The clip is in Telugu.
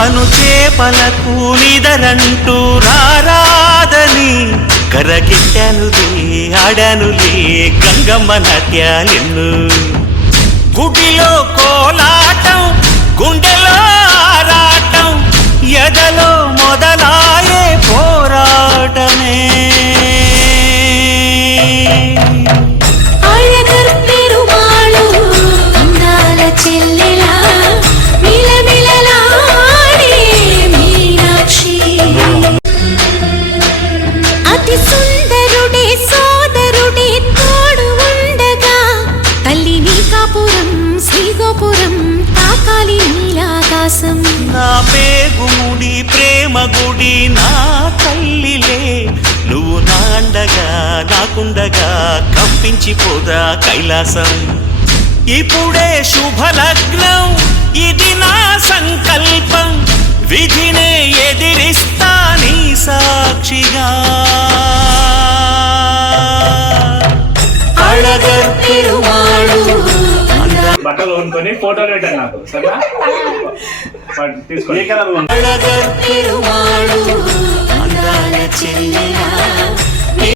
కను చేపలకు నిదరంటూ రారాదని కరగిట్టానులే ఆడానులే గంగమ్మ నాట్యాలెన్ను. గుడిలో కోలాటం గుండెలో ఆరాటం ఎదలో మొదలాయే పోరాటమే. అతి సుందరుడే సోదరుడే తోడు ఉండగా తల్లిని కాపురం శ్రీగోపురం తాకాలి నీలాకాశం. నా పేగుముడి ప్రేమ గుడి నా తల్లిలే నువ్వు నాండగా నాకుండగా కంపించిపోదా కైలాసం. ఇప్పుడే శుభలగ్నం ఇది నా సంకల్పం విధినే ఎదిరిస్తా నీ సాక్షిగా. అళగర్ పెరుమాళు బట్టలు కొనుక్కొని ఫోటోలు పెట్టాను నాకు సరేనా తీసుకోండి. అళగర్ పెరుమాళు అందాల చెల్లెలా